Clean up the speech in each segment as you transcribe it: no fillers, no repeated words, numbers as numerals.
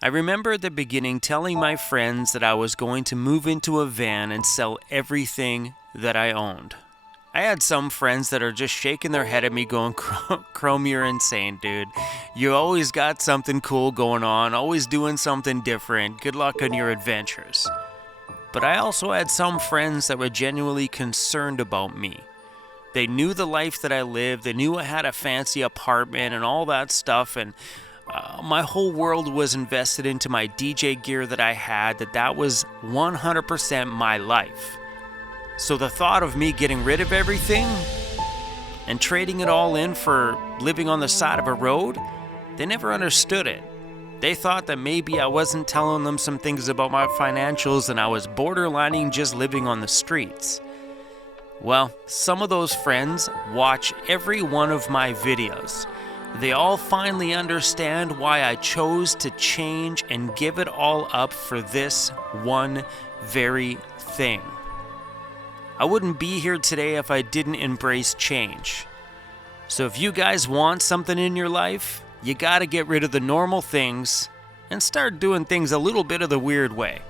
I remember at the beginning telling my friends that I was going to move into a van and sell everything that I owned. I had some friends that are just shaking their head at me going, Chrome, you're insane, dude. You always got something cool going on, always doing something different. Good luck on your adventures. But I also had some friends that were genuinely concerned about me. They knew the life that I lived, they knew I had a fancy apartment and all that stuff, and my whole world was invested into my DJ gear that I had, that was 100% my life. So the thought of me getting rid of everything and trading it all in for living on the side of a road, they never understood it. They thought that maybe I wasn't telling them some things about my financials and I was borderlining just living on the streets. Well, some of those friends watch every one of my videos. They all finally understand why I chose to change and give it all up for this one very thing. I wouldn't be here today if I didn't embrace change. So if you guys want something in your life, you gotta get rid of the normal things and start doing things a little bit of the weird way.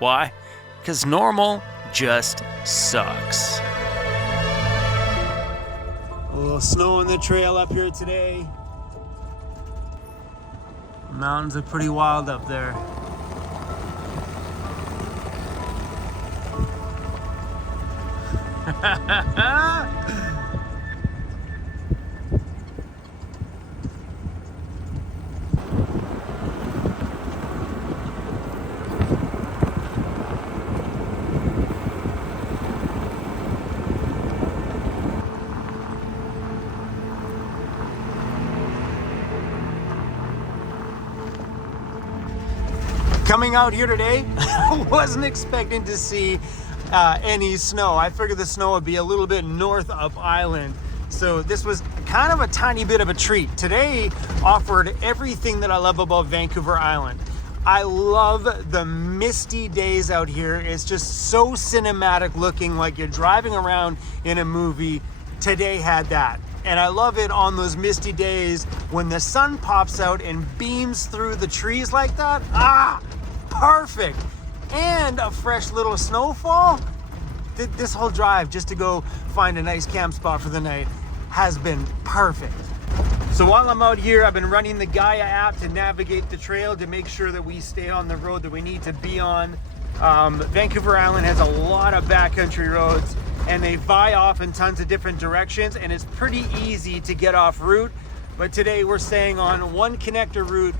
Why? Because normal just sucks. A little snow on the trail up here today. Mountains are pretty wild up there. Coming out here today, I wasn't expecting to see any snow. I figured the snow would be a little bit north of Island. So this was kind of a tiny bit of a treat. Today offered everything that I love about Vancouver Island. I love the misty days out here. It's just so cinematic looking, like you're driving around in a movie. Today had that. And I love it on those misty days when the sun pops out and beams through the trees like that. Perfect. And a fresh little snowfall. This whole drive just to go find a nice camp spot for the night has been perfect. So while I'm out here, I've been running the Gaia app to navigate the trail to make sure that we stay on the road that we need to be on. Vancouver Island has a lot of backcountry roads and they vie off in tons of different directions, and it's pretty easy to get off route. But today we're staying on one connector route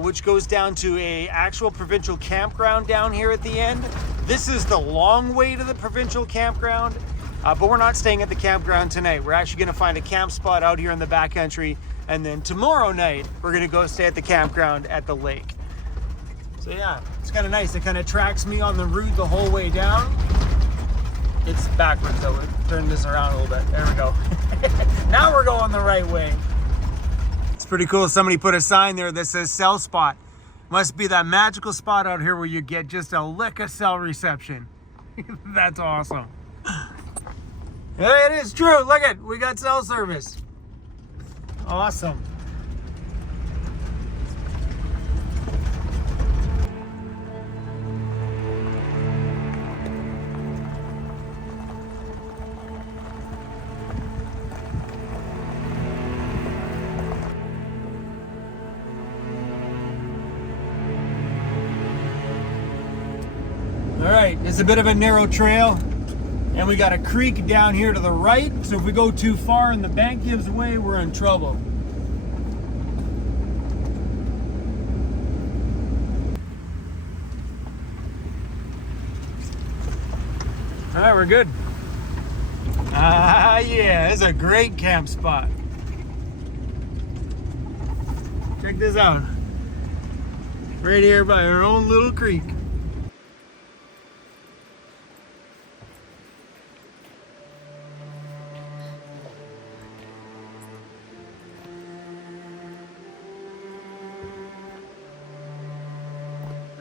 which goes down to a actual provincial campground down here at the end. This is the long way to the provincial campground, but we're not staying at the campground tonight. We're actually gonna find a camp spot out here in the backcountry, and then tomorrow night, we're gonna go stay at the campground at the lake. So yeah, it's kind of nice. It kind of tracks me on the route the whole way down. It's backwards though. We'll turn this around a little bit. There we go. Now we're going the right way. It's pretty cool. Somebody put a sign there that says cell spot. Must be that magical spot out here where you get just a lick of cell reception. That's awesome. Yeah, it is true. Look at, we got cell service. Awesome. All right, it's a bit of a narrow trail, and we got a creek down here to the right, so if we go too far and the bank gives way, we're in trouble. All right, we're good. Yeah, it's a great camp spot. Check this out. Right here by our own little creek.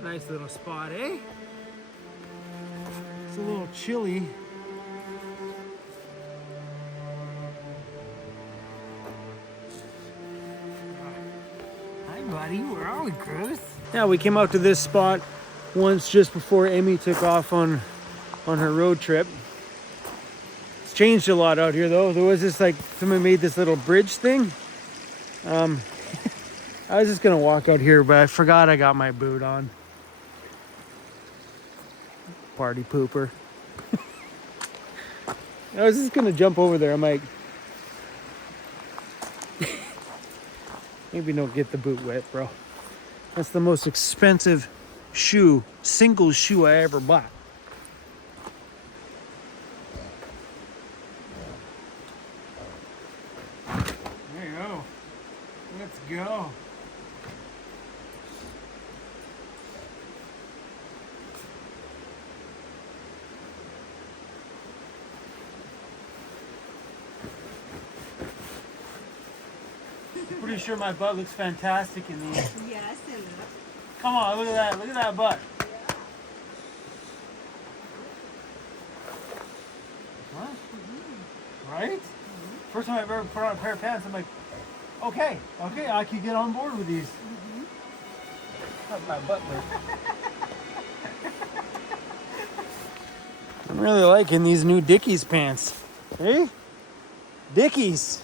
Nice little spot, eh? It's a little chilly. Hi, buddy. Where are Are we cruise? Yeah, we came out to this spot once just before Amy took off on her road trip. It's changed a lot out here though. There was this like, someone made this little bridge thing. I was just gonna walk out here, but I forgot I got my boot on. Party pooper. I was just gonna jump over there. I'm like, maybe don't get the boot wet, bro. That's the most expensive shoe, single shoe I ever bought. There you go. Let's go. Pretty sure my butt looks fantastic in these. Yes, it looks. Come on, look at that. Look at that butt. Huh? Right? First time I've ever put on a pair of pants, I'm like, okay, I can get on board with these. How's my butt look? I'm really liking these new Dickies pants. Hey? Dickies.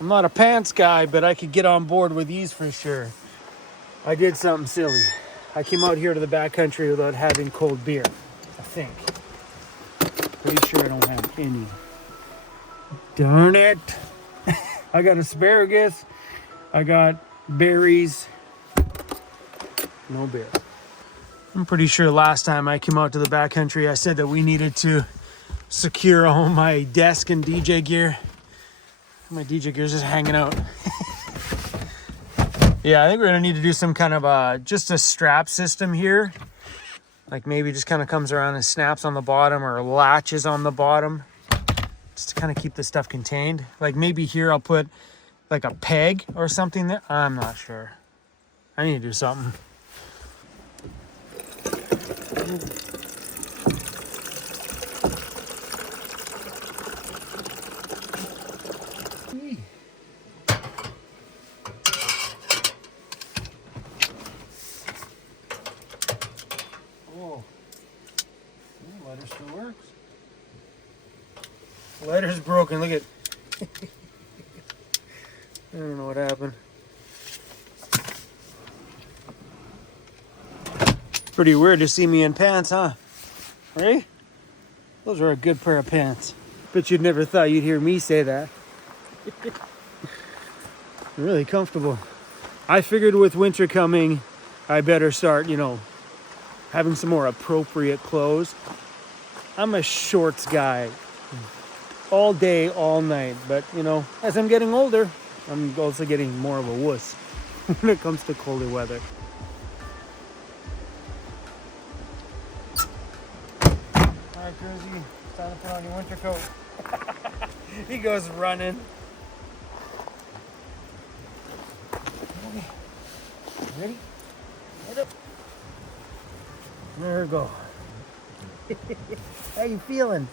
I'm not a pants guy, but I could get on board with these for sure. I did something silly. I came out here to the backcountry without having cold beer, I think. Pretty sure I don't have any. Darn it. I got asparagus. I got berries. No beer. I'm pretty sure last time I came out to the backcountry, I said that we needed to secure all my desk and DJ gear. My DJ gear's just hanging out. Yeah, I think we're gonna need to do some kind of just a strap system here. Like maybe just kind of comes around and snaps on the bottom or latches on the bottom. Just to kind of keep the stuff contained. Like maybe here I'll put like a peg or something there. I'm not sure. I need to do something. Lighter still works. Lighter's broken. Look at. I don't know what happened. Pretty weird to see me in pants, huh? Right? Those are a good pair of pants. Bet you'd never thought you'd hear me say that. Really comfortable. I figured with winter coming, I better start, having some more appropriate clothes. I'm a shorts guy all day, all night. But, as I'm getting older, I'm also getting more of a wuss when it comes to colder weather. All right, Cruzy, it's time to put on your winter coat. He goes running. Okay. Ready? Head up. There we go. How you feeling?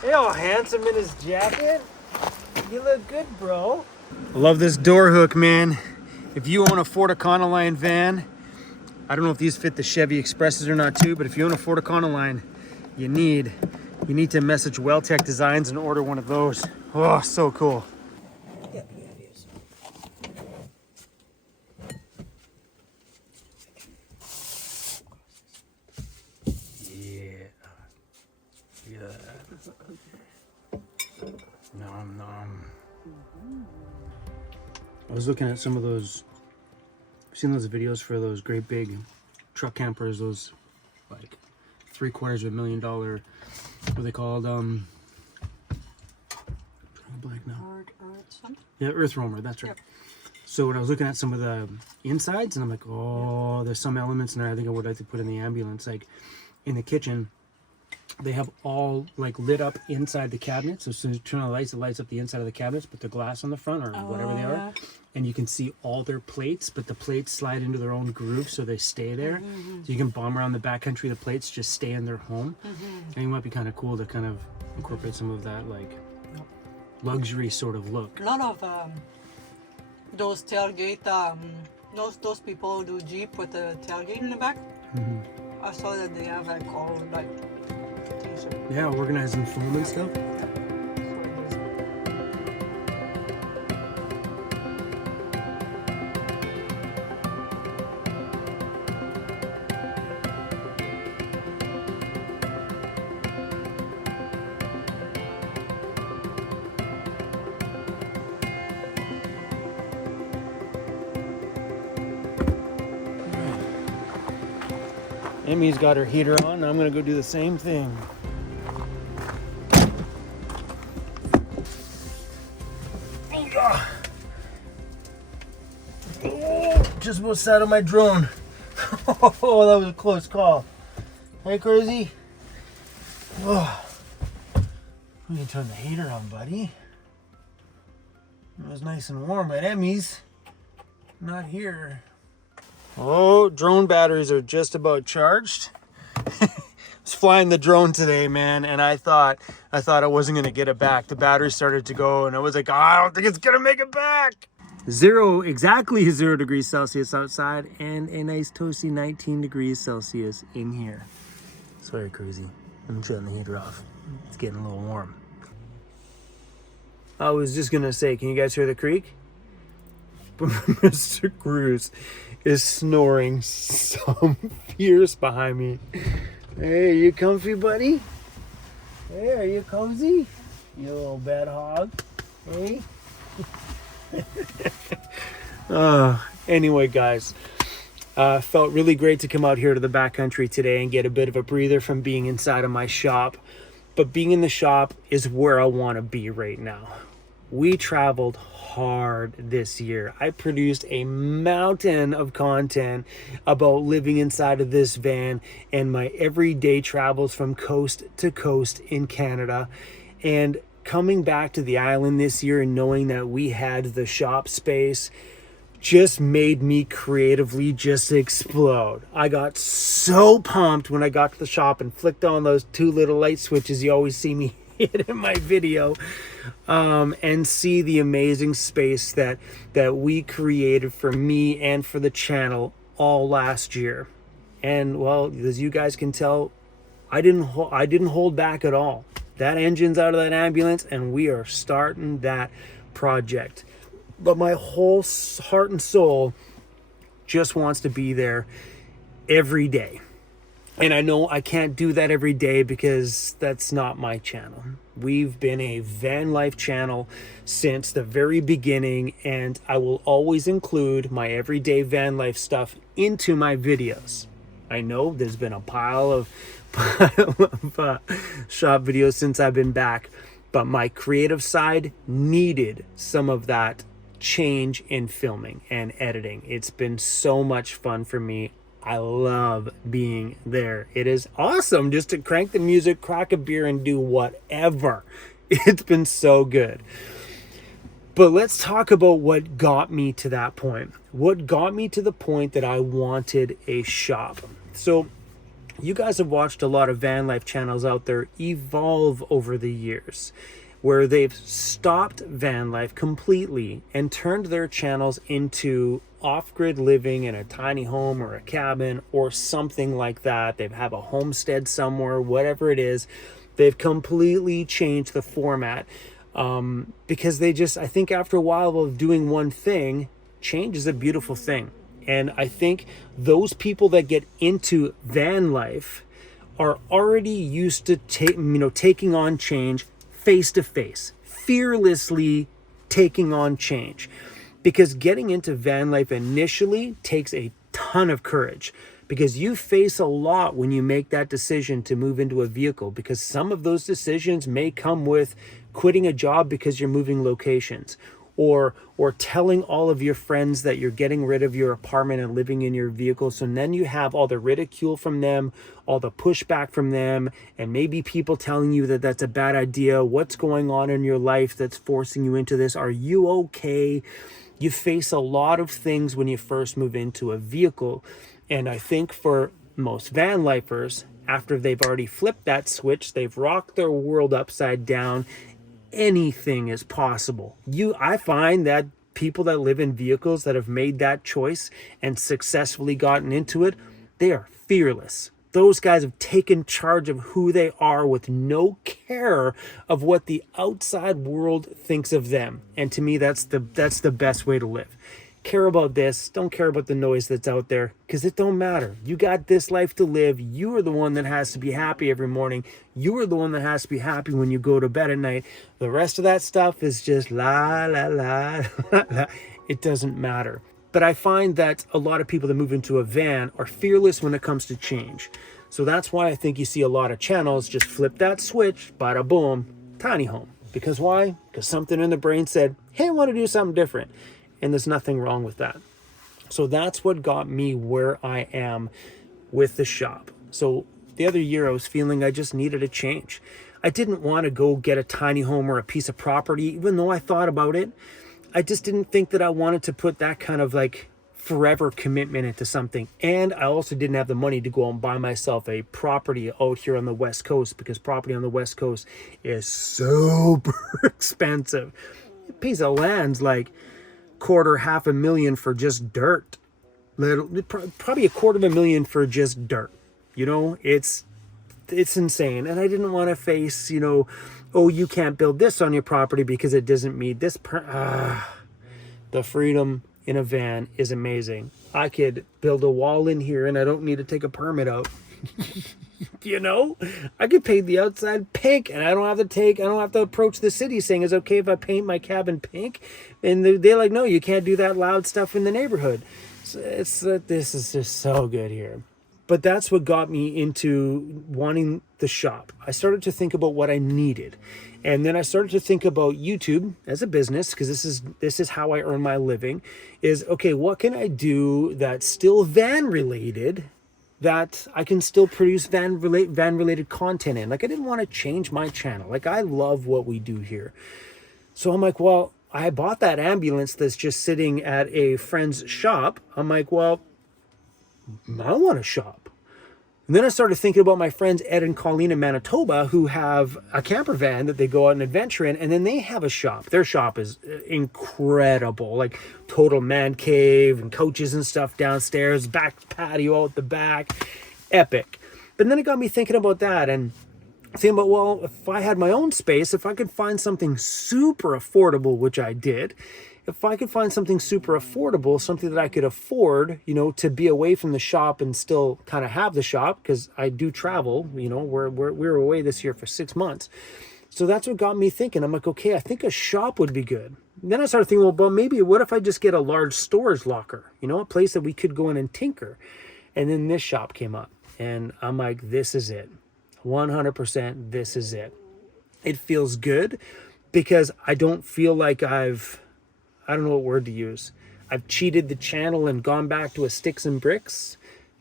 Hey, all handsome in his jacket. You look good, bro. I love this door hook, man. If you own a Ford Econoline van, I don't know if these fit the Chevy Expresses or not too, but if you own a Ford Econoline, you need to message Welltech Designs and order one of those. Oh, so cool. Yeah. Nom nom. I was looking at some of those. I've seen those videos for those great big truck campers. Those like $750,000. What are they called? I'm blank now. Yeah, Earth Roamer. That's right. Yep. So when I was looking at some of the insides, and I'm like, oh, there's some elements in there I think I would like to put in the ambulance. Like in the kitchen, they have all like lit up inside the cabinets. So as soon as you turn on the lights, it lights up the inside of the cabinets, but the glass on the front or whatever they are. And you can see all their plates, but the plates slide into their own groove so they stay there. So you can bomb around the backcountry, the plates just stay in their home. I think it might be kind of cool to kind of incorporate some of that like luxury sort of look. A lot of those tailgate, those people who do Jeep with the tailgate in the back. I saw that they have like all like t-shirt. Yeah, organizing foam and stuff. Emmy's got her heater on. I'm gonna go do the same thing. Oh, just about sat on my drone. Oh, that was a close call. Hey, crazy. Oh, we can turn the heater on, buddy. It was nice and warm, but Emmy's not here. Oh, drone batteries are just about charged. I was flying the drone today, man, and I thought I wasn't gonna get it back. The battery started to go, and I was like, oh, I don't think it's gonna make it back. Exactly 0 degrees Celsius outside, and a nice toasty 19 degrees Celsius in here. Sorry, crazy. I'm shutting the heater off. It's getting a little warm. I was just gonna say, can you guys hear the creek? Mr. Cruz is snoring some fierce behind me. Hey, are you comfy, buddy? Hey, are you cozy? You little bad hog. Hey? Anyway, guys, felt really great to come out here to the backcountry today and get a bit of a breather from being inside of my shop. But being in the shop is where I want to be right now. We traveled hard this year. I produced a mountain of content about living inside of this van and my everyday travels from coast to coast in Canada. And coming back to the island this year and knowing that we had the shop space just made me creatively just explode. I got so pumped when I got to the shop and flicked on those 2 little light switches you always see me hit in my video, and see the amazing space that we created for me and for the channel all last year. And well, as you guys can tell, I didn't hold back at all. That engine's out of that ambulance and we are starting that project. But my whole heart and soul just wants to be there every day. And I know I can't do that every day because that's not my channel. We've been a van life channel since the very beginning, and I will always include my everyday van life stuff into my videos. I know there's been a pile of shop videos since I've been back, but my creative side needed some of that change in filming and editing. It's been so much fun for me. I love being there. It is awesome just to crank the music, crack a beer, and do whatever. It's been so good. But let's talk about what got me to that point. What got me to the point that I wanted a shop. So you guys have watched a lot of van life channels out there evolve over the years, where they've stopped van life completely and turned their channels into off-grid living in a tiny home or a cabin or something like that. They have a homestead somewhere, whatever it is. They've completely changed the format because they just, I think after a while of doing one thing, change is a beautiful thing. And I think those people that get into van life are already used to taking on change face to face, fearlessly taking on change. Because getting into van life initially takes a ton of courage, because you face a lot when you make that decision to move into a vehicle, because some of those decisions may come with quitting a job because you're moving locations, or telling all of your friends that you're getting rid of your apartment and living in your vehicle. So then you have all the ridicule from them, all the pushback from them, and maybe people telling you that that's a bad idea. What's going on in your life that's forcing you into this? Are you okay? You face a lot of things when you first move into a vehicle. And I think for most van lifers, after they've already flipped that switch, they've rocked their world upside down, anything is possible. I find that people that live in vehicles that have made that choice and successfully gotten into it, they are fearless. Those guys have taken charge of who they are with no care of what the outside world thinks of them. And to me, that's the best way to live. Care about this, don't care about the noise that's out there, because it don't matter. You got this life to live. You are the one that has to be happy every morning. You are the one that has to be happy when you go to bed at night. The rest of that stuff is just la la la la la. It doesn't matter. But I find that a lot of people that move into a van are fearless when it comes to change. So that's why I think you see a lot of channels just flip that switch, bada boom, tiny home. Because why? Because something in the brain said, hey, I want to do something different. And there's nothing wrong with that. So that's what got me where I am with the shop. So the other year I was feeling I just needed a change. I didn't want to go get a tiny home or a piece of property, even though I thought about it. I just didn't think that I wanted to put that kind of like forever commitment into something. And I also didn't have the money to go and buy myself a property out here on the West Coast, because property on the West Coast is super expensive. A piece of land's like $250,000 for just dirt. Probably $250,000 for just dirt. You know, it's insane. And I didn't want to face, you know, oh, you can't build this on your property because it doesn't meet this. The freedom in a van is amazing. I could build a wall in here and I don't need to take a permit out. You know, I could paint the outside pink and I don't have to approach the city saying it's okay if I paint my cabin pink. And they're like, no, you can't do that loud stuff in the neighborhood. So this is just so good here. But that's what got me into wanting the shop. I started to think about what I needed. And then I started to think about YouTube as a business, because this is how I earn my living, is, okay, what can I do that's still van related, that I can still produce van related content in? Like, I didn't want to change my channel. Like, I love what we do here. So I'm like, well, I bought that ambulance that's just sitting at a friend's shop. I'm like, well, I want a shop. And then I started thinking about my friends Ed and Colleen in Manitoba, who have a camper van that they go out and adventure in, and then they have a shop. Their shop is incredible, like total man cave and couches and stuff downstairs, back patio out the back, epic. But then it got me thinking about that and thinking about, well, if I had my own space, if I could find something super affordable, which I did, if I could find something super affordable, something that I could afford, you know, to be away from the shop and still kind of have the shop, because I do travel, you know, we were away this year for 6 months. So that's what got me thinking. I'm like, okay, I think a shop would be good. And then I started thinking, well, maybe what if I just get a large storage locker, you know, a place that we could go in and tinker. And then this shop came up and I'm like, this is it. 100%, this is it. It feels good because I don't feel like I don't know what word to use. I've cheated the channel and gone back to a sticks and bricks.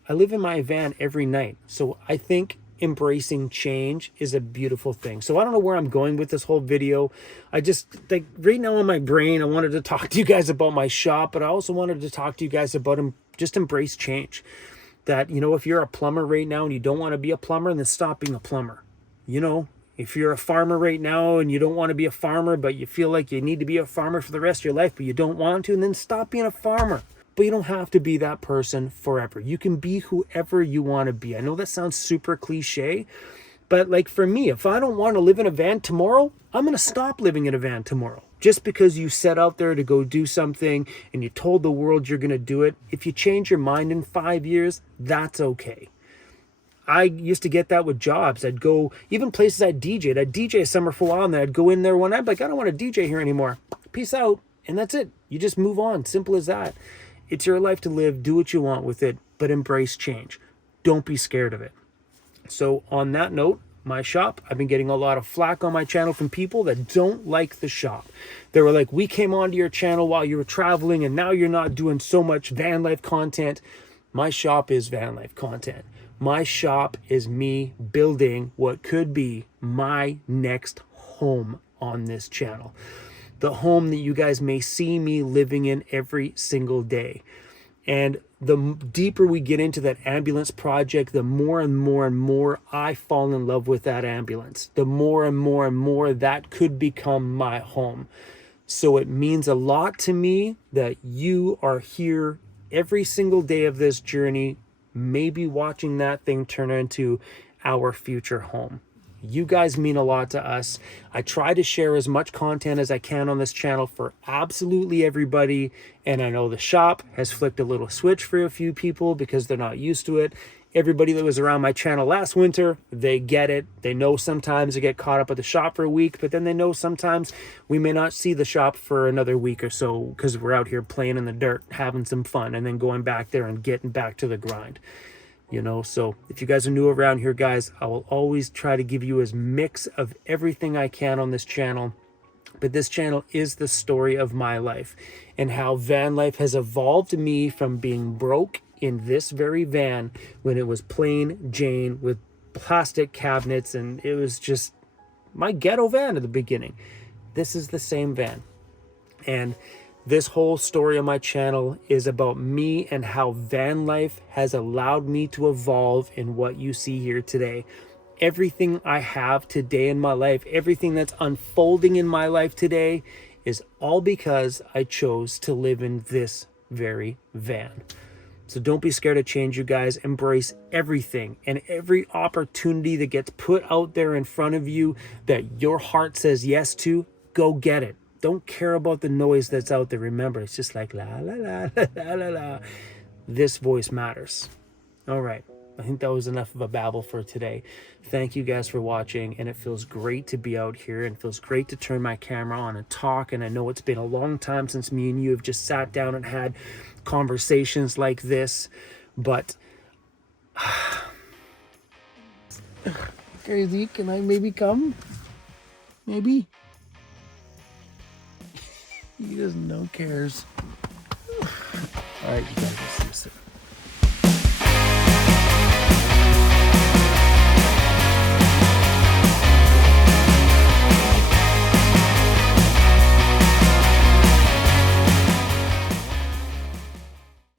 I live in my van every night. So I think embracing change is a beautiful thing. So I don't know where I'm going with this whole video. I just, like, right now in my brain, I wanted to talk to you guys about my shop, but I also wanted to talk to you guys about just embrace change. That, you know, if you're a plumber right now and you don't want to be a plumber, then stop being a plumber. You know, if you're a farmer right now and you don't want to be a farmer, but you feel like you need to be a farmer for the rest of your life, but you don't want to, and then stop being a farmer. But you don't have to be that person forever. You can be whoever you want to be. I know that sounds super cliche, but like for me, if I don't want to live in a van tomorrow, I'm going to stop living in a van tomorrow. Just because you set out there to go do something and you told the world you're going to do it, if you change your mind in 5 years, that's okay. I used to get that with jobs. I'd go, even places I'd DJ summer for a while, and then I'd go in there one night, like, I don't want to DJ here anymore. Peace out. And that's it. You just move on. Simple as that. It's your life to live. Do what you want with it, but embrace change. Don't be scared of it. So on that note, my shop, I've been getting a lot of flack on my channel from people that don't like the shop. They were like, we came onto your channel while you were traveling and now you're not doing so much van life content. My shop is van life content. My shop is me building what could be my next home on this channel. The home that you guys may see me living in every single day. And the deeper we get into that ambulance project, the more and more and more I fall in love with that ambulance. The more and more and more that could become my home. So it means a lot to me that you are here every single day of this journey, maybe watching that thing turn into our future home. You guys mean a lot to us. I try to share as much content as I can on this channel for absolutely everybody. And I know the shop has flicked a little switch for a few people because they're not used to it. Everybody that was around my channel last winter, they get it. They know sometimes they get caught up at the shop for a week, but then they know sometimes we may not see the shop for another week or so because we're out here playing in the dirt, having some fun, and then going back there and getting back to the grind. You know, so if you guys are new around here, guys, I will always try to give you as mix of everything I can on this channel. But this channel is the story of my life and how van life has evolved me from being broke in this very van when it was plain Jane with plastic cabinets, and it was just my ghetto van at the beginning. This is the same van. And this whole story on my channel is about me and how van life has allowed me to evolve in what you see here today. Everything I have today in my life, everything that's unfolding in my life today is all because I chose to live in this very van. So don't be scared of change, you guys. Embrace everything and every opportunity that gets put out there in front of you that your heart says yes to, go get it. Don't care about the noise that's out there. Remember, it's just like la la la la la la. This voice matters. All right. I think that was enough of a babble for today. Thank you guys for watching, and it feels great to be out here, and it feels great to turn my camera on and talk. And I know it's been a long time since me and you have just sat down and had conversations like this, but crazy. Can I maybe come? Maybe. He doesn't know, cares. All right, you guys, see you soon.